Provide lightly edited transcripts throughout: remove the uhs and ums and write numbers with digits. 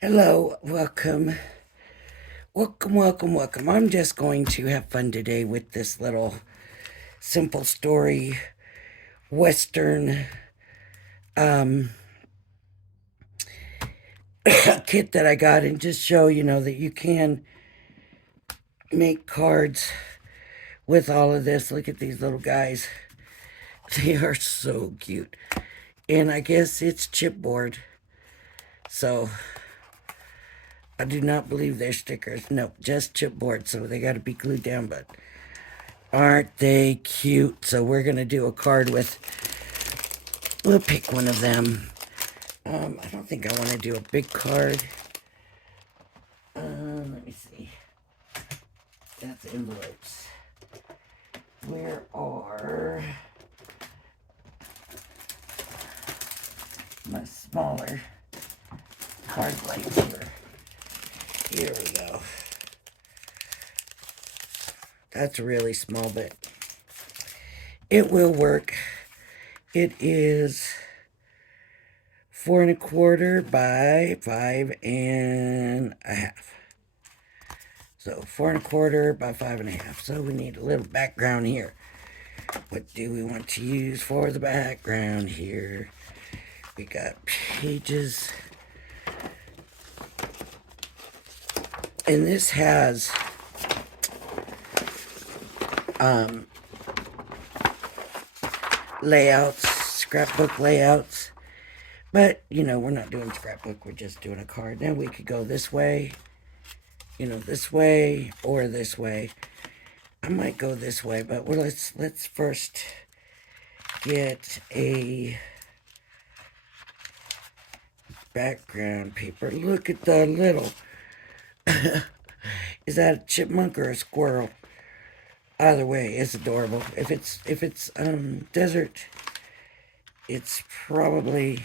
Hello, welcome. Welcome. I'm just going to have fun today with this little simple story Western um, kit that I got and just show, that you can make cards with all of this. Look at these little guys. They are so cute. And I guess it's chipboard. So I do not believe they're stickers. No, just chipboard. So they got to be glued down, but aren't they cute? So we're going to do a card with, we'll pick one of them. I don't think I want to do a big card. Let me see. That's envelopes. Where are my smaller card blanks here? Here we go. That's really small, but it will work. It is 4 1/4 by 5 1/2. So 4 1/4 by 5 1/2. So we need a little background here. What do we want to use for the background here? We got pages. And this has layouts, scrapbook layouts. But, we're not doing scrapbook. We're just doing a card. Now we could go this way, this way or this way. I might go this way, but let's first get a background paper. Look at the little. Is that a chipmunk or a squirrel? Either way, it's adorable. If it's desert, it's probably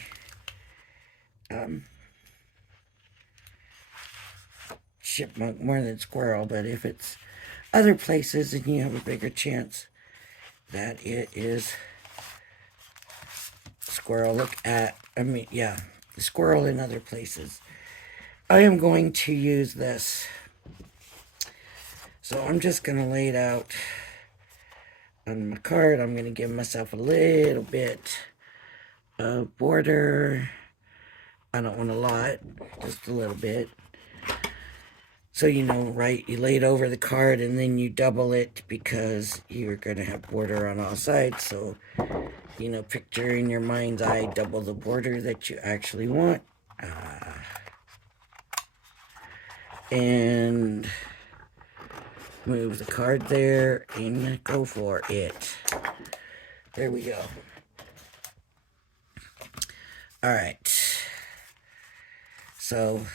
chipmunk more than squirrel. But if it's other places, then you have a bigger chance that it is squirrel. Yeah, squirrel in other places. I am going to use this. So I'm just going to lay it out on my card. I'm going to give myself a little bit of border. I don't want a lot, just a little bit. So right, you lay it over the card and then you double it because you're going to have border on all sides. So, picture in your mind's eye double the border that you actually want. And move the card there and go for it. There we go. All right. So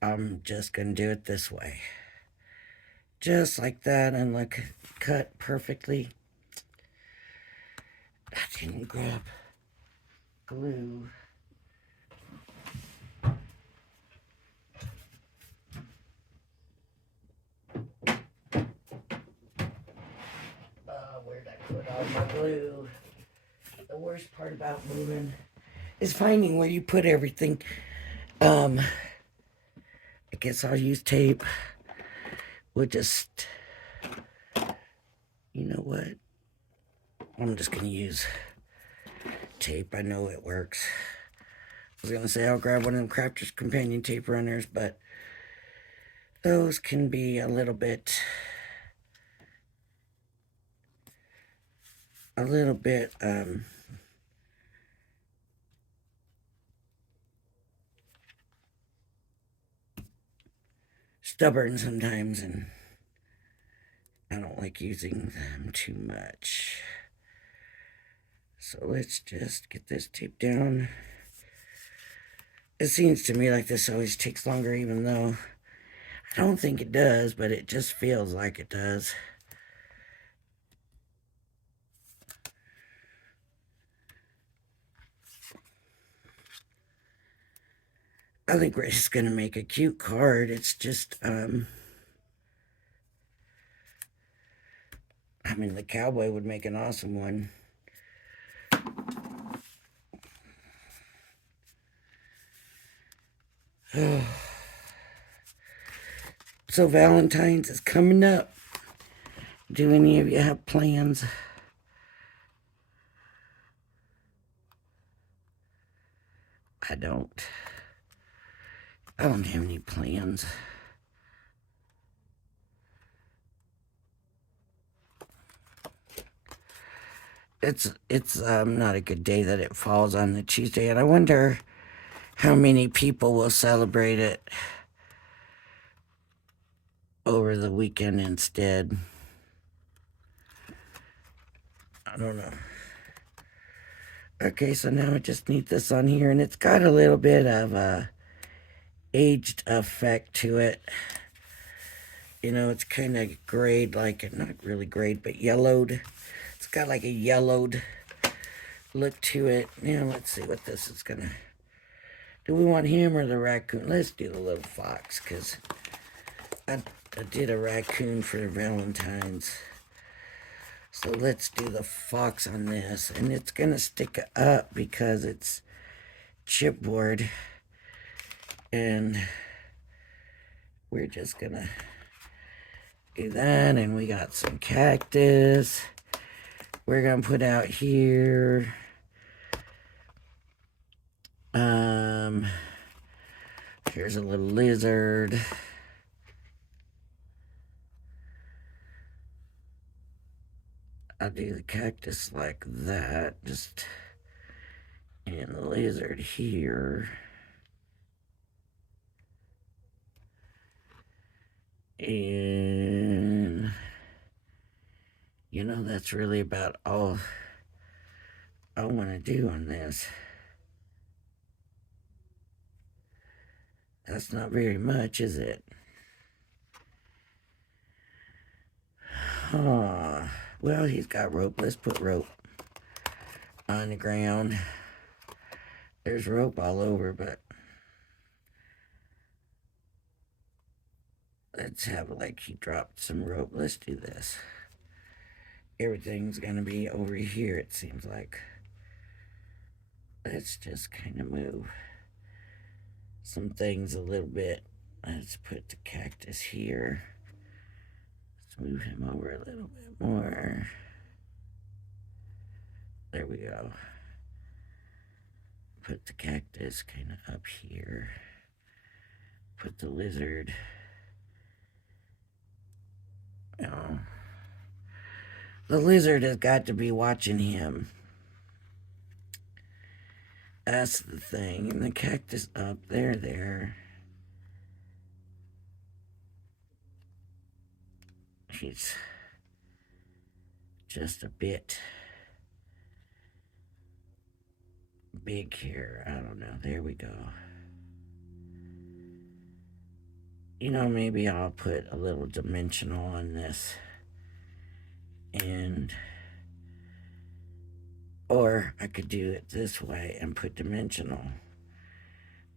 I'm just going to do it this way. Just like that, and look, cut perfectly. I didn't grab glue. Where'd I put all my glue? The worst part about moving is finding where you put everything. I guess I'll use tape. We'll just, you know what? I'm just going to use tape. I know it works. I was going to say I'll grab one of them Crafter's Companion tape runners, but those can be a little bit stubborn sometimes, and I don't like using them too much. So let's just get this tape down. It seems to me like this always takes longer, even though I don't think it does, but it just feels like it does. I think we're just going to make a cute card. It's just, the cowboy would make an awesome one. So Valentine's is coming up. Do any of you have plans? I don't. I don't have any plans. It's not a good day that it falls on the Tuesday, and I wonder how many people will celebrate it over the weekend instead. I don't know. Okay, so now I just need this on here, and it's got a little bit of a aged effect to it. You know, it's kind of grayed, like, not really grayed, but yellowed. It's got like a yellowed look to it. Now, let's see what this is gonna... Do we want him or the raccoon? Let's do the little fox, because I did a raccoon for Valentine's. So let's do the fox on this. And it's gonna stick up because it's chipboard. And we're just gonna do that. And we got some cactus. We're gonna put out here. Here's a little lizard. I'll do the cactus like that, just, and the lizard here. And, you know, that's really about all I want to do on this. That's not very much, is it? Oh, well, he's got rope. Let's put rope on the ground. There's rope all over, but let's have like he dropped some rope. Let's do this. Everything's gonna be over here, it seems like. Let's just kind of move some things a little bit. Let's put the cactus here. Let's move him over a little bit more. There we go. Put the cactus kind of up here. Put the lizard. Oh. The lizard has got to be watching him. That's the thing. And the cactus up there. He's just a bit big here. I don't know. There we go. You know, maybe I'll put a little dimensional on this. And... Or I could do it this way and put dimensional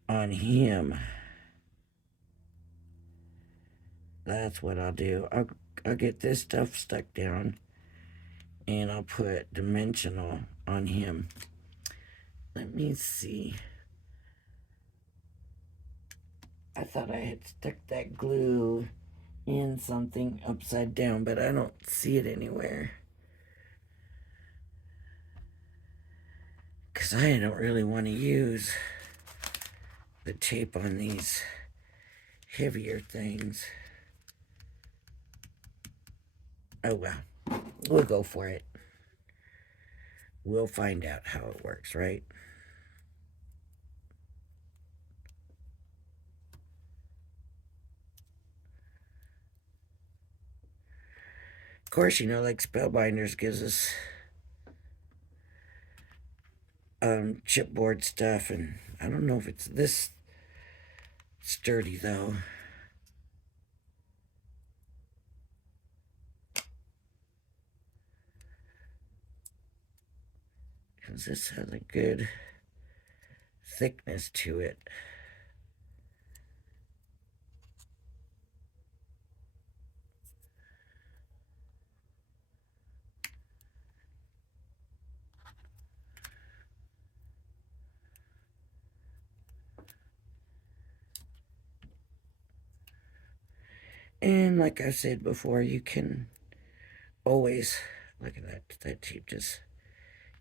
on him. That's what I'll do. I'll get this stuff stuck down and I'll put dimensional on him. Let me see. I thought I had stuck that glue in something upside down, but I don't see it anywhere. Because I don't really want to use the tape on these heavier things. Oh well, we'll go for it. We'll find out how it works, right? Of course, you know, like Spellbinders gives us chipboard stuff, and I don't know if it's this sturdy though. Because this has a good thickness to it. And like I said before, you can always, look at that tape just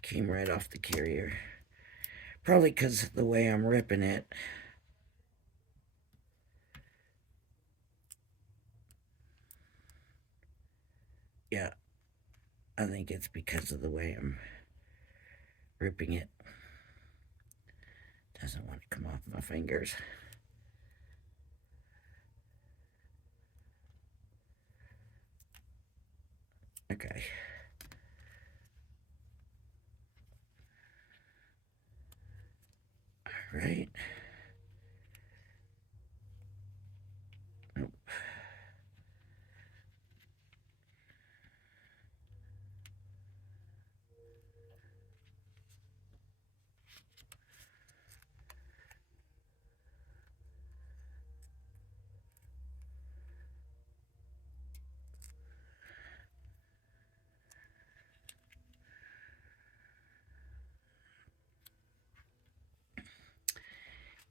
came right off the carrier. Probably because of the way I'm ripping it. Yeah, I think it's because of the way I'm ripping it. Doesn't want to come off my fingers. Okay. All right. Nope.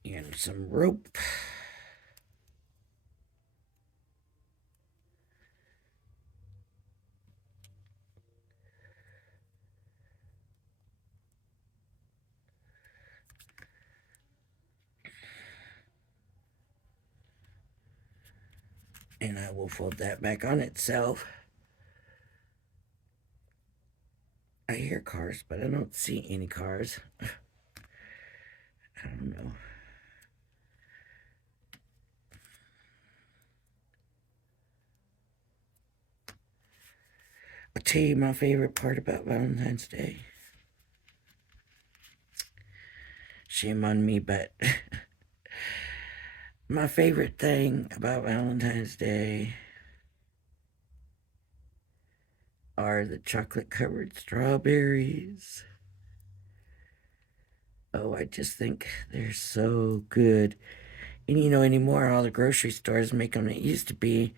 And some rope. And I will fold that back on itself. I hear cars, but I don't see any cars. I don't know. I'll tell you my favorite part about Valentine's Day. Shame on me, but my favorite thing about Valentine's Day are the chocolate covered strawberries. Oh, I just think they're so good. And anymore, all the grocery stores make them. It used to be,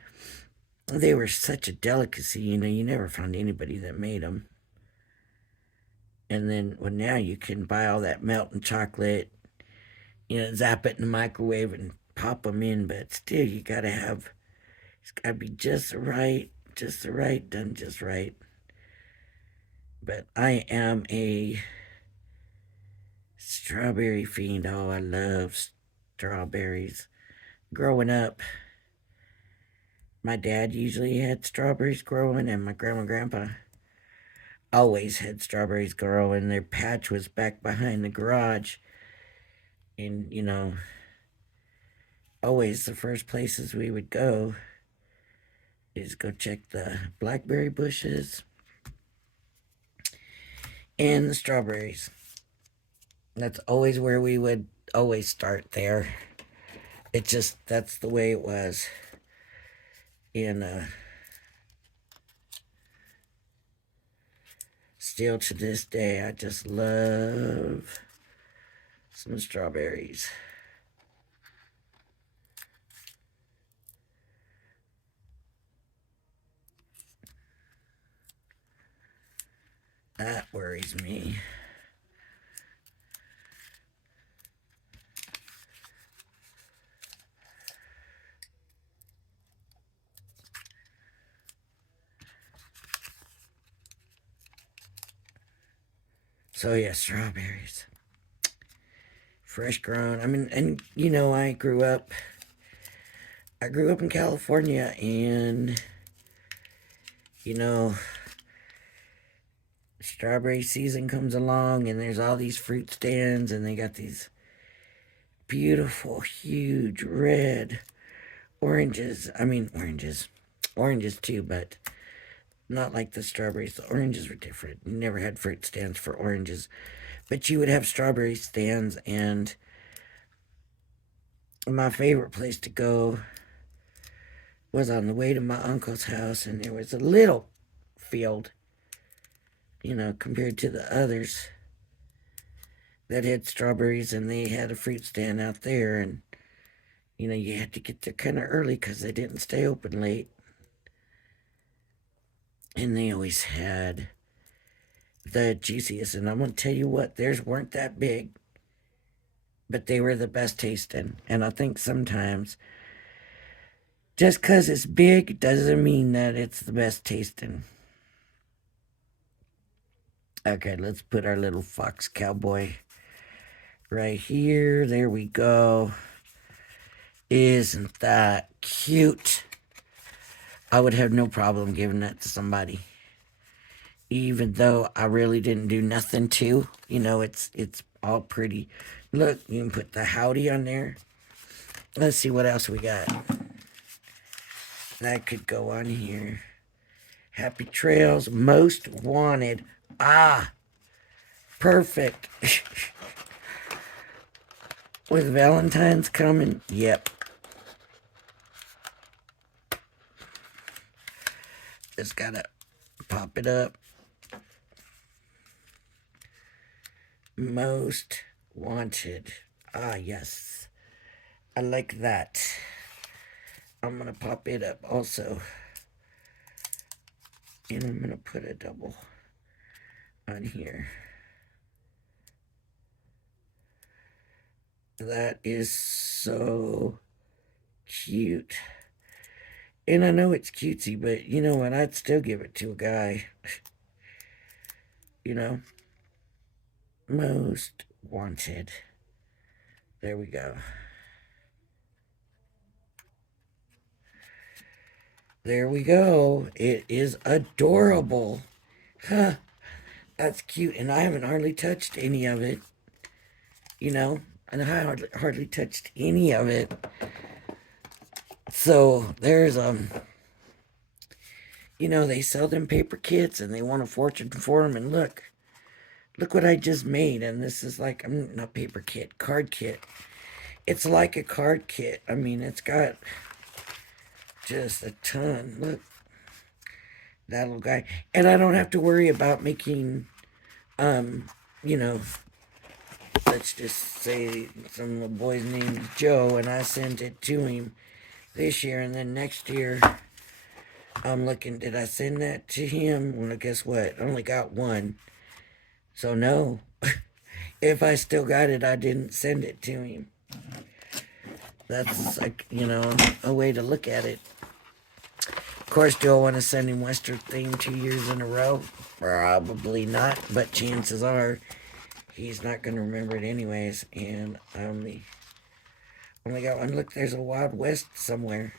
they were such a delicacy. You never found anybody that made them. And then, well, now you can buy all that melting chocolate, zap it in the microwave and pop them in. But still, it's gotta be just right, done just right. But I am a strawberry fiend. Oh, I love strawberries. Growing up, my dad usually had strawberries growing, and my grandma and grandpa always had strawberries growing. Their patch was back behind the garage. And, always the first places we would go is go check the blackberry bushes and the strawberries. That's always where we would always start there. That's the way it was. And still to this day, I just love some strawberries. That worries me. So yeah, strawberries. Fresh grown. I mean, and I grew up in California, and you know, strawberry season comes along and there's all these fruit stands, and they got these beautiful huge red oranges. I mean, oranges too, but not like the strawberries. The oranges were different. You never had fruit stands for oranges, but you would have strawberry stands. And my favorite place to go was on the way to my uncle's house, and there was a little field, compared to the others that had strawberries, and they had a fruit stand out there. And you had to get there kind of early because they didn't stay open late. And they always had the juiciest. And I'm going to tell you what, theirs weren't that big, but they were the best tasting. And I think sometimes Just because it's big doesn't mean that it's the best tasting. Okay, let's put our little fox cowboy right here. There we go. Isn't that cute? I would have no problem giving that to somebody. Even though I really didn't do nothing to. You know, it's all pretty. Look, you can put the howdy on there. Let's see what else we got. That could go on here. Happy Trails, Most Wanted. Ah, perfect. With Valentine's coming, yep. Just gotta pop it up. Most Wanted. Ah, yes. I like that. I'm gonna pop it up also. And I'm gonna put a double on here. That is so cute. And I know it's cutesy, but you know what? I'd still give it to a guy. You know? Most Wanted. There we go. There we go. It is adorable. Huh. That's cute. And I haven't hardly touched any of it. You know? And I hardly touched any of it. So there's you know, they sell them paper kits and they want a fortune for them. And look what I just made. And this is like, not paper kit, card kit. It's like a card kit. I mean, it's got just a ton. Look, that little guy. And I don't have to worry about making, you know, let's just say some little boy's name is Joe, and I sent it to him this year, and then next year, I'm looking, did I send that to him? Well, guess what? I only got one. So, no. If I still got it, I didn't send it to him. That's like, you know, a way to look at it. Of course, do I want to send him Western Theme 2 years in a row? Probably not, but chances are he's not going to remember it anyways. And I only got one. Look, there's a Wild West somewhere.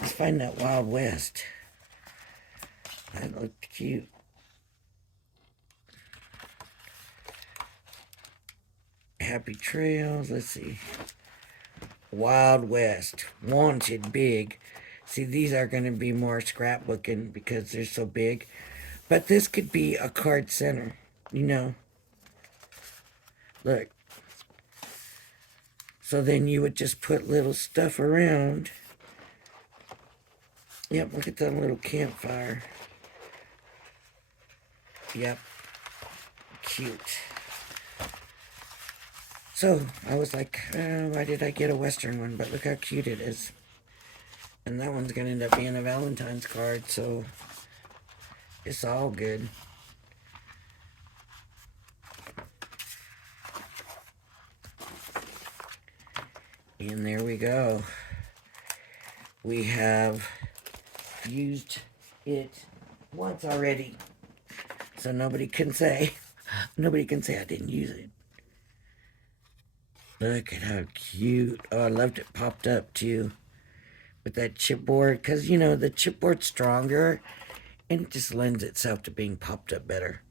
Let's find that Wild West. That looked cute. Happy Trails. Let's see. Wild West. Wanted big. See, these are going to be more scrapbooking because they're so big. But this could be a card center. You know. Look. So then you would just put little stuff around. Yep, look at that little campfire. Yep. Cute. So, I was like, why did I get a Western one? But look how cute it is. And that one's going to end up being a Valentine's card, so it's all good. And there we go. We have used it once already. So nobody can say I didn't use it. Look at how cute. Oh, I loved it popped up too. With that chipboard. Because, you know, the chipboard's stronger. And it just lends itself to being popped up better.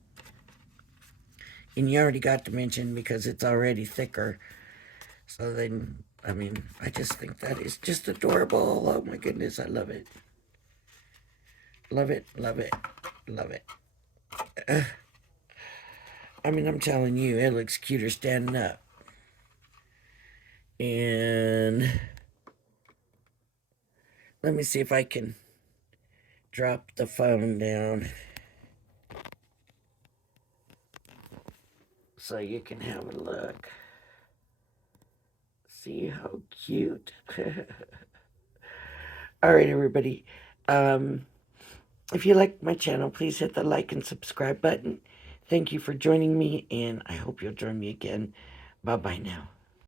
And you already got to mention because it's already thicker. So then, I mean, I just think that is just adorable. Oh my goodness, I love it. Love it, love it, love it. I mean, I'm telling you, it looks cuter standing up. And let me see if I can drop the phone down so you can have a look. See how cute. All right, everybody. If you like my channel, please hit the like and subscribe button. Thank you for joining me, and I hope you'll join me again. Bye-bye now.